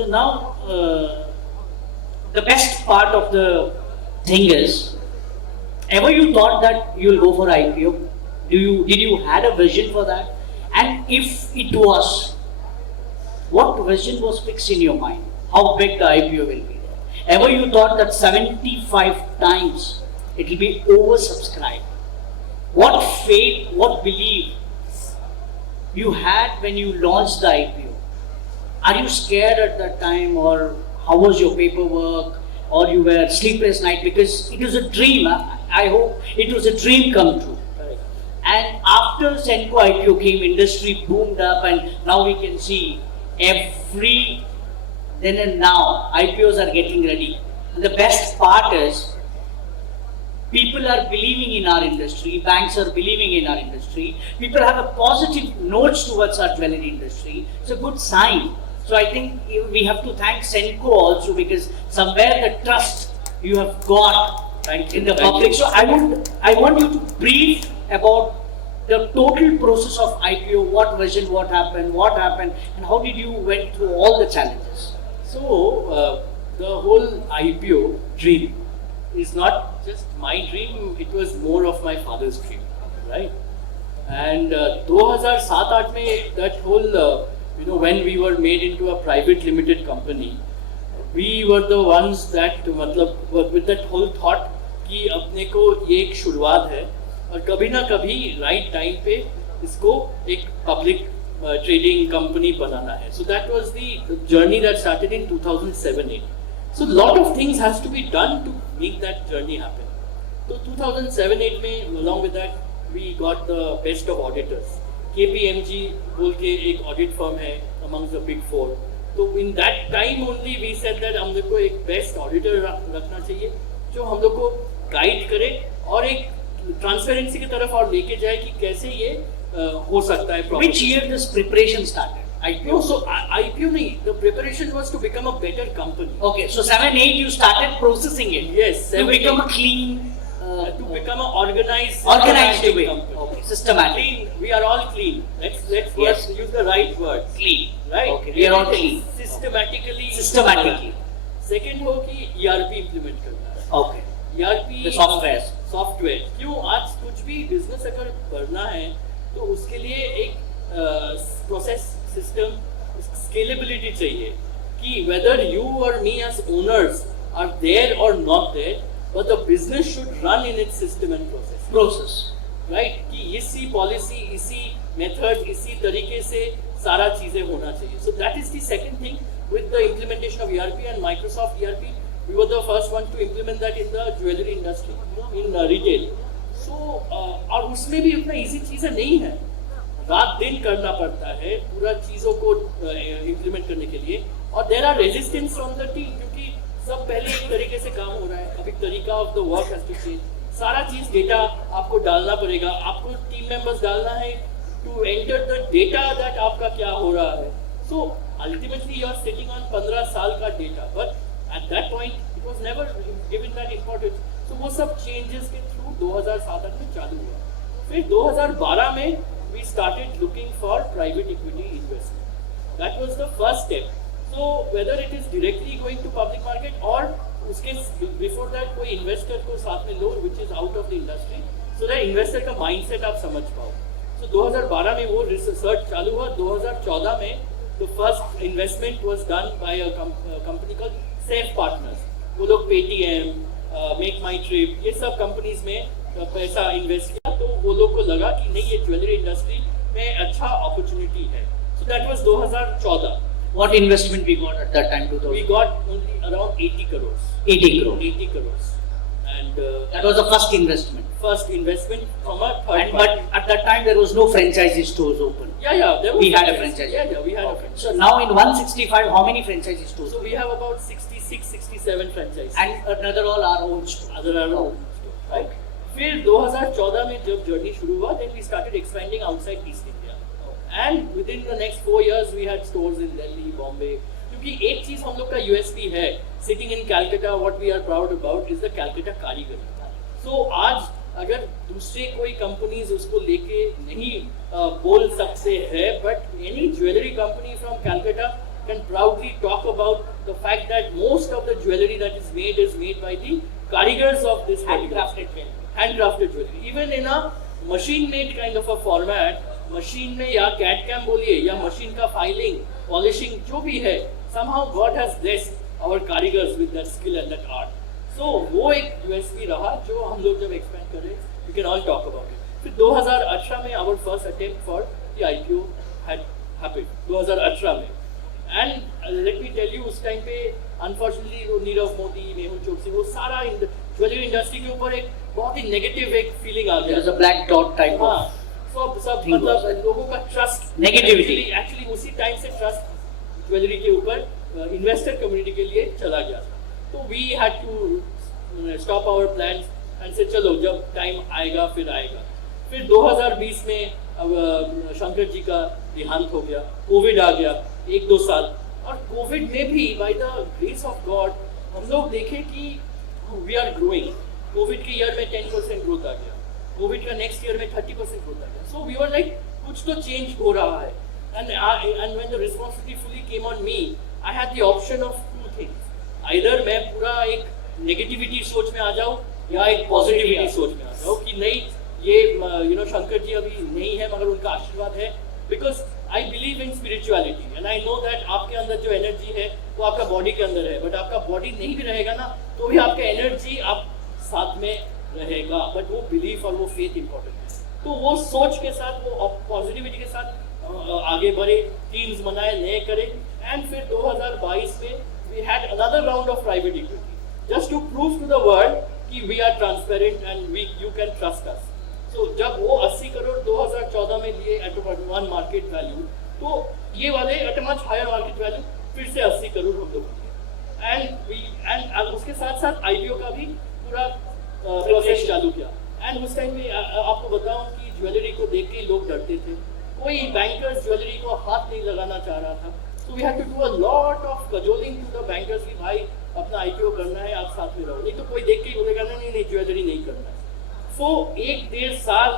So now, the best part of the thing is, ever you thought that you'll go for IPO? Did you had a vision for that? And if it was, what vision was fixed in your mind? How big the IPO will be? Ever you thought that 75 times it will be oversubscribed? What faith, what belief you had when you launched the IPO? Are you scared at that time, or how was your paperwork, or you were sleepless night because it was a dream? I hope it was a dream come true. And after Senco IPO came, industry boomed up, and now we can see every then and now IPOs are getting ready. And the best part is, people are believing in our industry, banks are believing in our industry, people have a positive notes towards our jewelry industry. It's a good sign. So I think we have to thank Senco also, because somewhere the trust you have got in the public. So I want you to brief about the total process of IPO, what vision, what happened, and how did you went through all the challenges? So the whole IPO dream is not just my dream, it was more of my father's dream, right? And 2007-8 में that whole, when we were made into a private limited company, we were the ones that with that whole thought कि अपने को ये एक शुरुआत है और कभी ना कभी राइट टाइम पे इसको एक public trading company banana hai. So that was the journey that started in 2007-8. So lot of things has to be done to make that journey happen. So 2007-8 में along with that we got the best of auditors. KPMG बोल के एक audit firm है amongst the big four. तो in that time only we said that हम लोग को एक best auditor रखना चाहिए जो हम लोग को guide करे और एक transparency की तरफ और लेके जाए कि कैसे ये हो सकता है. Which year this preparation started? IPO? No, so IPO नहीं. The preparation was to become a better company. Okay, so 7-8 you started processing it. Yes, to become a clean, to become an organized way. Company. Okay, systematic. Clean. We are all clean. Let's first use the right word. Clean. Right. Okay, we are all clean. Systematically. Second हो कि ERP implement करना है. Okay. ERP. The software. Software. क्यों आज कुछ भी business अगर बढ़ना है तो उसके लिए एक प्रोसेस सिस्टम स्केलेबिलिटी चाहिए कि whether you or me as owners are there or not there but the business should run in its system and process right कि इसी पॉलिसी इसी मेथड इसी तरीके से सारा चीजें होना चाहिए. So that is the second thing with the implementation of ERP and Microsoft ERP. We were the first one to implement that in the jewellery industry in retail. और उसमें भी उतना इजी चीजें नहीं है, रात दिन करना पड़ता है पूरा चीजों को इम्प्लीमेंट करने के लिए. और there are resistance from the team क्योंकि सब पहले एक तरीके से काम हो रहा है. अभी तरीका of the work has to change. सारा चीज डेटा आपको डालना पड़ेगा, आपको टीम मेंबर्स डालना है to enter the data that आपका क्या हो रहा है. So ultimately you are sitting on 15 साल का data but at that point it was never given that importance. तो वो सब चेंजेस के थ्रू 2007 में चालू हुआ. फिर 2012 में we started looking for private equity investment. That was the first step. So whether it is directly going to public market or उसके before that कोई investor को साथ में लो which is out of the industry, so that investor का mindset आप समझ पाओ. So 2012 में वो research चालू हुआ. 2014 में the first investment was done by a company called Safe Partners. वो लोग Paytm, Make My Trip ये सब कंपनीज में पैसा इन्वेस्ट किया तो वो लोग को लगा कि नहीं ये ज्वेलरी इंडस्ट्री में अच्छा अपॉर्चुनिटी है. So that was 2014. What investment we got at that time? 2000. We got only around 80 crores. 80 crores. 80 crores. And that was the first investment. First investment from a third party. But at that time there was no franchisee stores open. Yeah. There was we had a franchisee. Yeah, we had a franchisee. So now in 165, how many franchisee stores? So we have about 66, 67 franchises. And another all our own stores. Other our own stores. Right. फिर 2014 में जब जर्नी शुरू हुआ then we started expanding outside East India. And within the next 4 years we had stores in Delhi, Bombay. क्योंकि एक चीज हम लोग का USP है, sitting in Calcutta, what we are proud about is the Calcutta कारीगरी. So आज अगर दूसरे कोई कंपनीज उसको लेके नहीं बोल सकते हैं, but any jewelry company from Calcutta can proudly talk about the fact that most of the jewelry that is made by the karigars of this Handcrafted jewelry. handcrafted jewelry. Even in a machine made kind of a format, machine में या CAD CAM बोलिए या machine का filing, polishing जो भी है, somehow God has blessed our karigars with that skill and that art. So वो एक USP रहा जो हम लोग जब expand करें, we can all talk about it. फिर 2018 में our first attempt for the IPO had happened. 2018 में. And let me tell you उस time पे unfortunately वो नीरव मोदी, मेहुल चोकसी वो सारा ज्वेलरी इंडस्ट्री के ऊपर एक बहुत ही नेगेटिव एक फीलिंग आ गया. There is a black dot type हाँ, of सब thing was मतलब लोगों का ट्रस्ट Negativity. एक्चुअली उसी टाइम से ट्रस्ट ज्वेलरी के ऊपर इन्वेस्टर कम्युनिटी के लिए चला गया था. तो we had to stop our plans and say चलो जब टाइम आएगा फिर आएगा. फिर 2020 में अब शंकर जी का देहांत हो गया, कोविड आ गया 1-2 साल. और कोविड में भी by the grace of God हम लोग देखे कि वी आर ग्रोइंग. कोविड के ईयर में 10% ग्रोथ आ गया, कोविड का नेक्स्ट ईयर में 30% ग्रोथ आ गया. सो वी वर लाइक कुछ तो चेंज हो रहा है. And when the responsibility fully came on me, I had the option of 2 things. Either मैं पूरा एक नेगेटिविटी सोच में आ जाऊं या एक पॉजिटिविटी सोच में आ जाऊं कि नहीं ये शंकर जी अभी नहीं है मगर उनका आशीर्वाद है. Because I believe in spirituality and I know that आपके अंदर जो एनर्जी है वो आपका बॉडी के अंदर है. बट आपका बॉडी नहीं भी रहेगा ना तो भी आपका एनर्जी आप साथ में रहेगा. बट वो बिलीफ और वो फेथ इंपॉर्टेंट है. तो वो सोच के साथ वो पॉजिटिविटी के साथ आगे बढ़े, टीम्स बनाए, नए करें. एंड फिर 2022 में we had another round of private equity just to prove to the world कि we are transparent and you can trust us. तो जब वो 80 करोड़ 2014 में लिए एट वन मार्केट वैल्यू, तो ये वाले at a much higher market value फिर से 80 करोड़ हम लोग लिए. एंड उसके साथ साथ आईपीओ का भी पूरा प्रोसेस चालू किया. एंड उस टाइम पे आपको बताऊं कि ज्वेलरी को देख के लोग डरते थे. कोई बैंकर्स ज्वेलरी को हाथ नहीं लगाना चाह रहा था. So we had to do a lot of cajoling to the bankers कि भाई अपना आईपीओ करना है, आप साथ में रहो. नहीं तो कोई देख के ही बोलेगा नहीं ज्वेलरी नहीं करना है. So 1-1.5 साल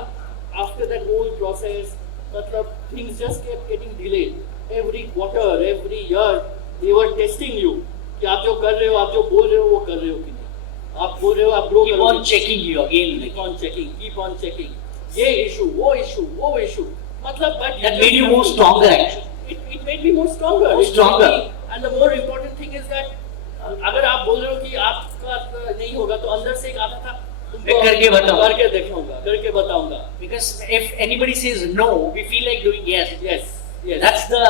after that whole process, मतलब things just kept getting delayed. Every quarter, every year, they were testing you कि आप जो कर रहे हो, आप जो बोल रहे हो वो कर रहे हो कि नहीं. आप बोल रहे हो आप grow keep on checking you again. keep on checking. ये issue, वो issue. मतलब but That made you more stronger actually. It made me more stronger. More stronger. And the more important thing is that अगर आप बोल रहे हो कि आपका नहीं होगा तो अंदर से एक आता था मैं करके बताऊंगा. करके बताऊंगा. Because if anybody says no, we feel like doing yes. Yes. That's the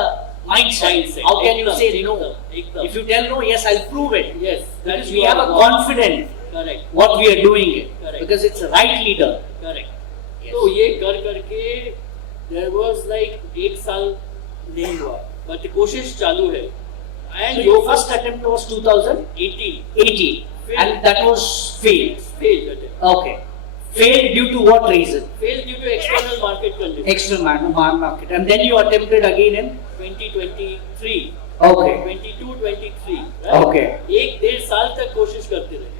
mindset. How can you say no? एकदम. If you tell no, yes, I'll prove it. Yes. Because we have a confidence Correct. what we are doing it. Correct. Because it's the right leader. Correct. Yes. तो ये करके there was like 1 साल नहीं हुआ, but कोशिश चालू है. And So your first attempt was 2018, and that was failed. Failed attempt. Okay. Failed due to what reason? Failed due to external market conditions. External market, and then you attempted again in 2023. okay. 22-23. Right? Okay. 1-1.5 साल तक कोशिश करते रहे.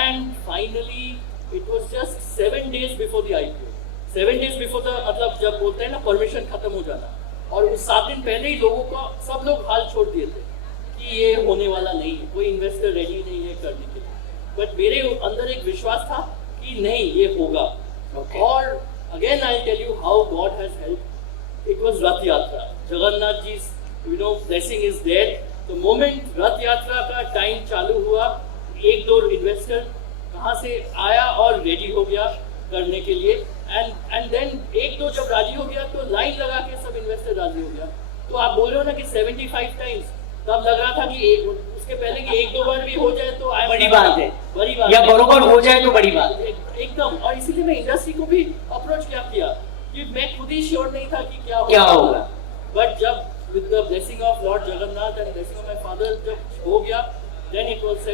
And finally, it was just 7 days before the IPO. 7 days before the मतलब जब बोलते हैं ना परमिशन खत्म हो जाना, और उस 7 दिन पहले ही लोगों को सब लोग हाल छोड़ दिए थे कि ये होने वाला नहीं है, कोई इन्वेस्टर रेडी नहीं है करने के लिए. बट मेरे अंदर एक विश्वास था कि नहीं ये होगा. Okay. और again I tell you how God has help. It was Rath Yatra. Jagannath ji blessing is there. The moment Rath Yatra का टाइम चालू हुआ, 1-2 इन्वेस्टर कहाँ से आया और रेडी हो गया करने के लिए. एंड देन 1-2 जब राजी हो गया तो लाइन लगा के सब इन्वेस्टर राजी हो गया. तो आप बोल रहे हो ना कि 75 टाइम्स, तब लग रहा था कि उसके पहले कि 1-2 बार भी हो जाए तो बड़ी बात है. बड़ी बात या है. बरोबर हो जाए तो बड़ी बात. एकदम. और इसीलिए मैं इंडस्ट्री को भी अप्रोच किया कि मैं खुद ही श्योर नहीं था कि क्या होगा. बट जब with the blessing of Lord Jagannath and blessing of my father जब हो गया, देन इट वाज